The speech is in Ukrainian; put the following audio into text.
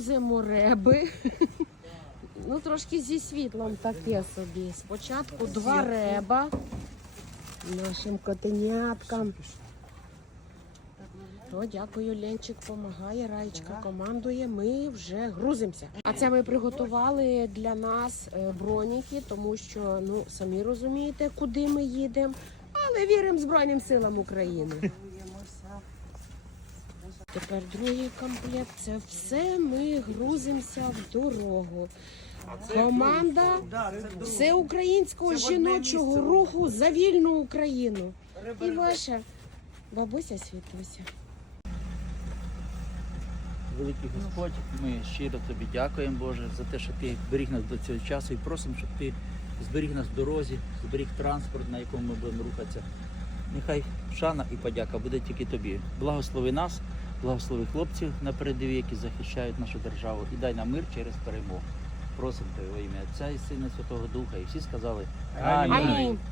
грузимо реби. Ну, трошки зі світлом таке собі. Спочатку два реба нашим котеняткам. О, дякую, Ленчик допомагає, Раєчка командує. Ми вже грузимося. А це ми приготували для нас е, броніки, тому що ну самі розумієте, куди ми їдемо. Але віримо Збройним силам України. Тепер другий комплект. Це все ми грузимося в дорогу. Команда всеукраїнського жіночого руху за вільну Україну. І ваша бабуся Світуся. Великий Господь, ми щиро тобі дякуємо, Боже, за те, що ти зберіг нас до цього часу і просимо, щоб ти зберіг нас в дорозі, зберіг транспорт, на якому ми будемо рухатися. Нехай шана і подяка буде тільки тобі. Благослови нас, благослови хлопців на передовій, які захищають нашу державу, і дай нам мир через перемогу. Просимо во ім'я Отця і Сина Святого Духа. І всі сказали Амінь. Амінь.